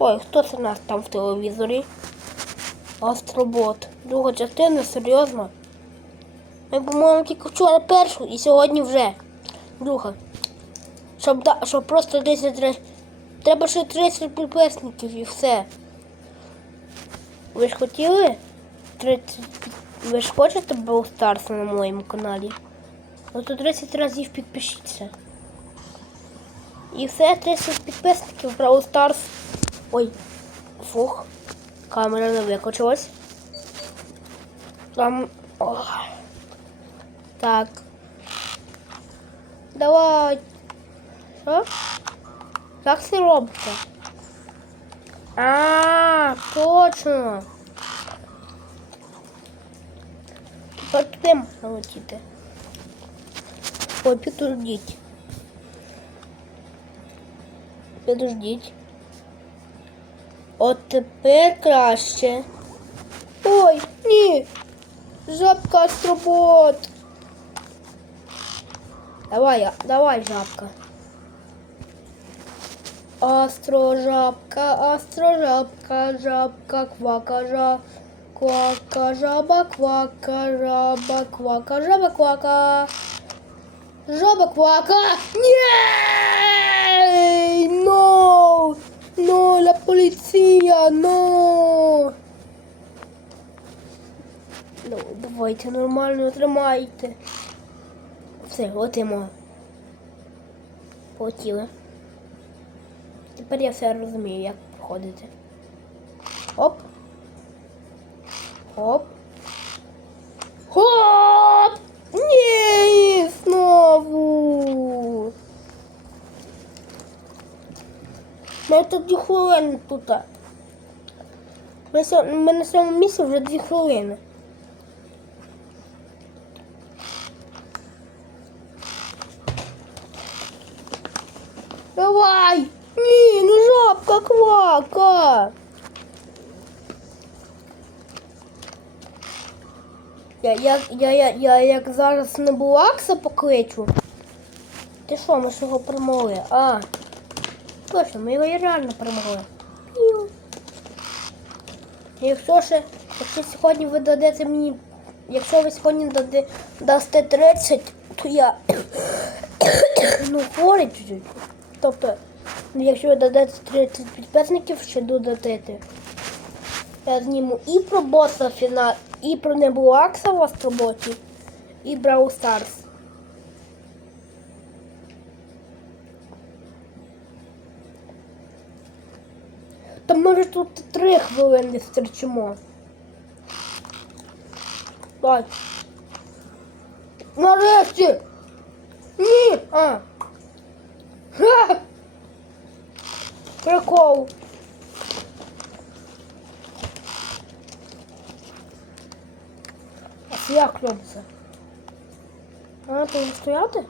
Ой, хто це нас там в телевізорі? Астробот. Друга частина, серйозно. Ми, по-моєму, тільки вчора першу і сьогодні вже. Друга. Щоб, да, щоб просто 10 разів. Треба ще 30 підписників і все. Ви ж хотіли? 30... Ви ж хочете Brawl Stars на моєму каналі? Ну то 30 разів підпишіться. І все, 30 підписників Brawl Stars. Ой, фух. Камера не викочилась. Там. Ох. Так. Давай. Що? Як це робиться? А, точно. Тепер туди можна летіти. Ой, підождіть. Підождіть. От тепер краще. Ой, ні. Жабка астробот. Давай, давай, жабка. Астрожабка, астрожабка, жабка, квака, жа, квака, жаба, квака, жаба, квака, жаба, квака. Жаба, квака. Ні! Но! Но, la поліція, но! Ну, давайте нормально тримайте. Все, готимо. Полетіли. Тепер я все розумію, як проходити. Оп. Хоп. Хоп! Ні, знову. Ми тут дві хвилини тут. Ми, на цьому місці вже дві хвилини. Давай! Ні, ну жабка квака! Я, я, я, я, я як зараз не Булакса покличу. Ти що, ми ж його перемогли? А, точно, ми його і реально перемогли. Якщо ще, якщо сьогодні ви дадете мені, якщо ви сьогодні даде, дасте 30, то я ну хворий чуть-чуть. Тобто, ну, якщо ви дадете 30 підписників, ще додатите. Я зніму і про боса фінал, і про Небулакса в Астроботі, і Brawl Stars. Та може тут три хвилини стерчимо. Давай. Нарешті! Ні! А! Ха! Прикол. А це як робиться? А, повинен стояти?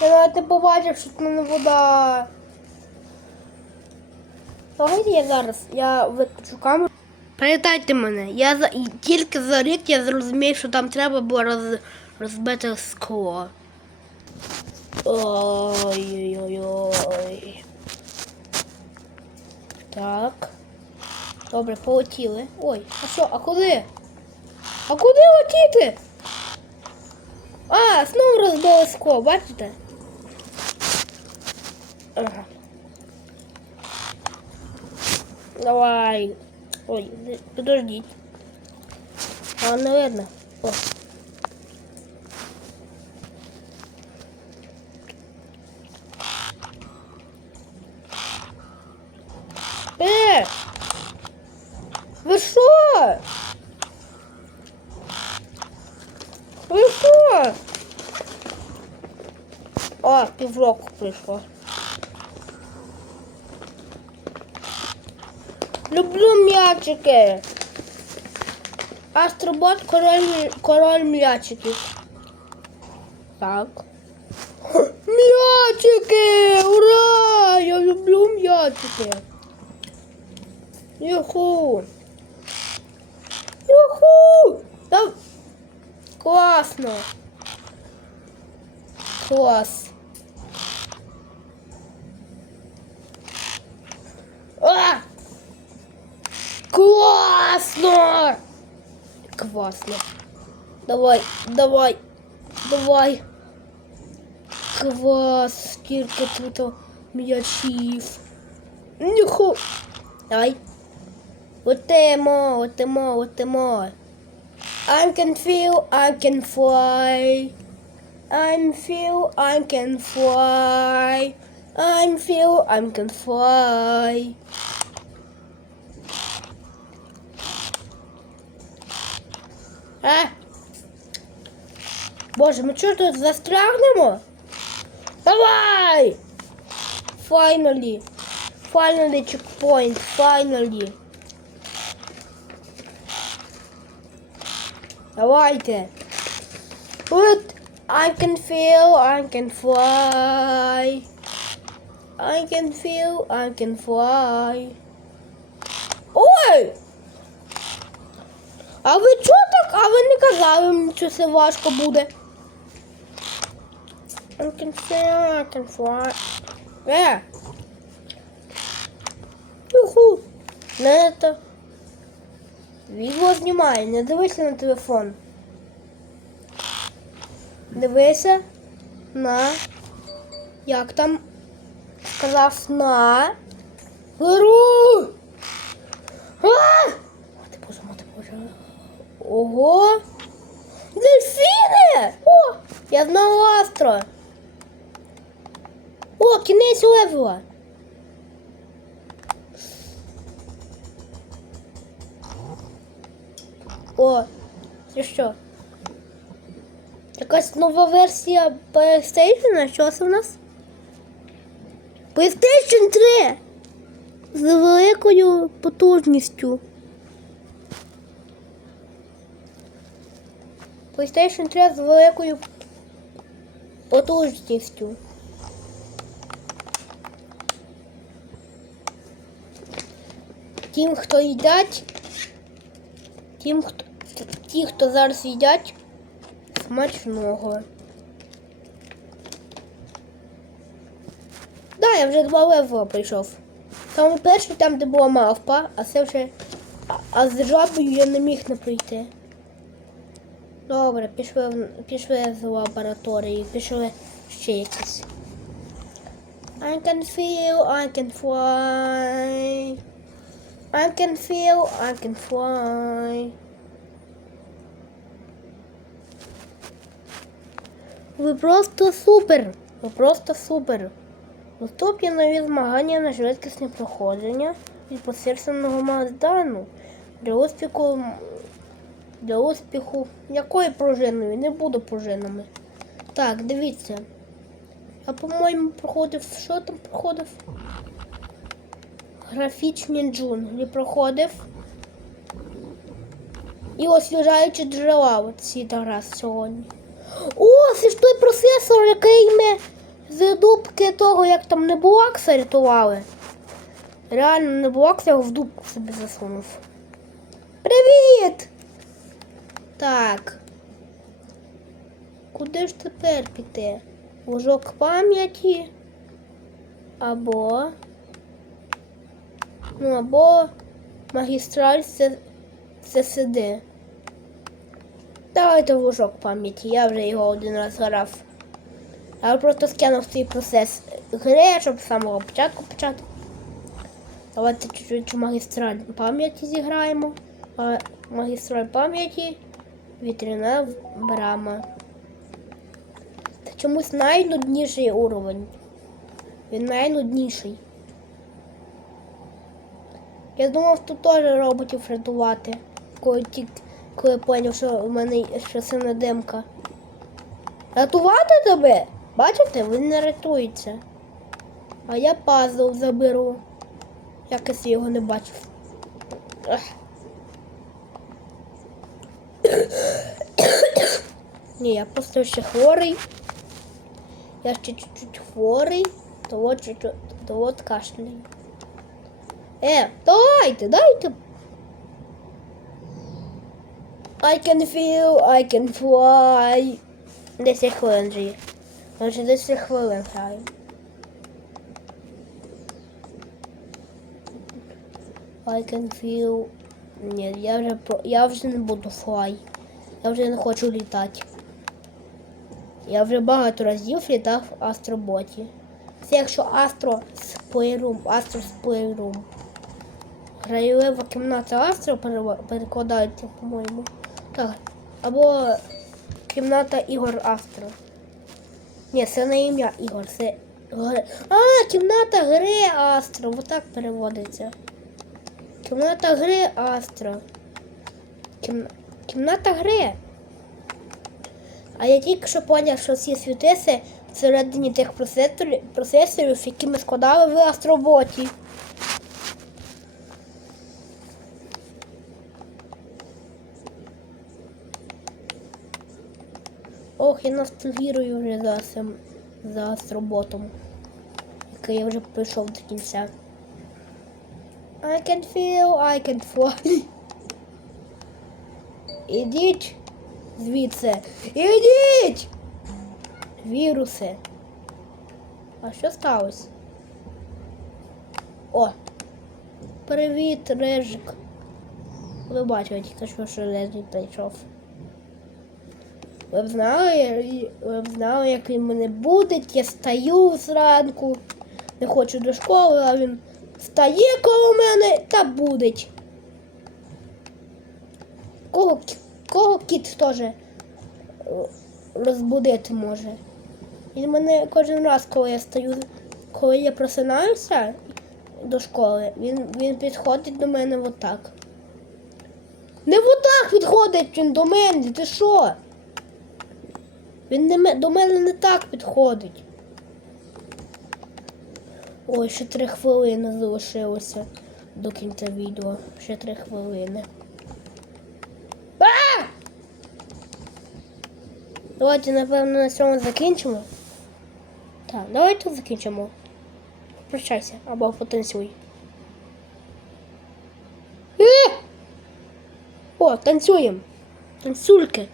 Я навіть не побачив, що тут не вода. Давайте я зараз. Я виключу камеру. Пам'ятайте мене, я за тільки за рік я зрозумів, що там треба було роз, розбити скло. Ой-ой-ой. Так. Добре, полетіли. Ой, а що, а куди? А куди летіти? А, знову розбили скло, бачите? Ага. Давай. Ой, не- подождіть. А, не видно. О. Е! Ви що? Ви що? О, півроку прийшло. Люблю м'ячики. Астробот король, король м'ячиків. Так. М'ячики! Ура! Я люблю м'ячики. Юху. Юху! Та Класно. Клас. Класно! Класно. Давай, давай, давай. Клас, скільки тут м'ячів. Нюху. Ай. Летимо, летимо, летимо. I can feel I can fly. I feel I can fly. I feel I can fly. А? Боже, ми що тут застрягнемо? Давай! Finally. Finally checkpoint. Finally. Давайте. Good. I can feel I can fly. I can feel I can fly. Ой! А ви чого так? А ви не казали що це важко буде? I can feel I can fly. Е! Юху! Не это. Відео знімає, не дивися на телефон. Дивися на. Як там сказав на гру. А! Мати боже, мати боже. Ого! Дельфіни! О! Я знову астро. О, кінець левела. О, це що? Якась нова версія PlayStation? Що це в нас? PlayStation 3 з великою потужністю. PlayStation 3 з великою потужністю. Тим, хто їдять, тим, хто, ті, хто зараз їдять, смачного. Да, я вже два левела прийшов. Там перший там, де була мавпа, а це вже. А, з жабою я не міг не прийти. Добре, пішли, пішли з лабораторії, пішли ще якісь. I can feel, I can fly. I can feel, I can fly. Ви просто супер! Ви просто супер! Наступні нові змагання на швидкісне проходження від посерсеного Маздану. Для успіху для успіху якої пружиною? Не буду пружинами. Так, дивіться. Я, по-моєму, проходив. Що там проходив? Графічні джунглі проходив. І освіжаючі джерела от ці раз сьогодні. О, це ж той процесор, який ми з дубки того, як там не було рятували. Реально не я його в дубку собі засунув. Привіт! Так. Куди ж тепер піти? Ложок пам'яті. Або. Ну, або магістраль сиди. Давайте в ложок пам'яті, я вже його один раз грав. Я просто скинув цей процес гри, щоб з самого початку почати. Давайте чуть-чуть магістраль пам'яті зіграємо. Магістраль пам'яті вітряна брама. Це чомусь найнудніший уровень. Він найнудніший. Я думав тут теж роботів рятувати, коли, ті, коли поняв, що в мене ще сильна демка. Рятувати тебе? Бачите, він не рятується. А я пазл заберу. Якось я його не бачив. Ех. Ні, я просто ще хворий. Я ще чуть-чуть хворий, то от чуть-чуть, то от кашляю. Е, давайте, дайте. I can feel, I can fly. 10 хвилин вже є. Ми вже 10 хвилин граємо. I can feel. Ні, я вже я вже не буду fly. Я вже не хочу літати. Я вже багато разів літав в астроботі. Це якщо Астро Playroom, Астро Playroom. Грайлива кімната Астро перекладається, по-моєму. Так. Або кімната Ігор Астро. Ні, це не ім'я Ігор, це. А, кімната гри Астро. Отак переводиться. Кімната гри Астро. Кім... Кімната гри. А я тільки що поняв, що ці світиси всередині тих процесорів, які ми складали в астроботі. Ох, я ностальгірую вже за за астроботом, який я вже прийшов до кінця. I can feel, I can fly. Ідіть звідси. Ідіть! Віруси. А що сталося? О! Привіт, Режик. Ви бачите, тільки що, Режик прийшов. Ви б знали, ви б знали, як він мене буде, я стаю зранку. Не хочу до школи, а він стає коло мене та будить. Кого, кого кіт теж е, розбудити може? Він мене кожен раз, коли я стаю, коли я просинаюся до школи, він, він підходить до мене отак. Не отак підходить він до мене, ти що? Він не, до мене не так підходить. Ой, ще три хвилини залишилося до кінця відео. Ще три хвилини. А! Давайте, напевно, на цьому закінчимо. Так, давайте закінчимо. Прощайся або потанцюй. Е! О, танцюємо. Танцюльки.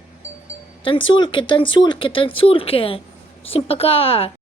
Танцюльки, танцюльки, танцюльки. Всім пока.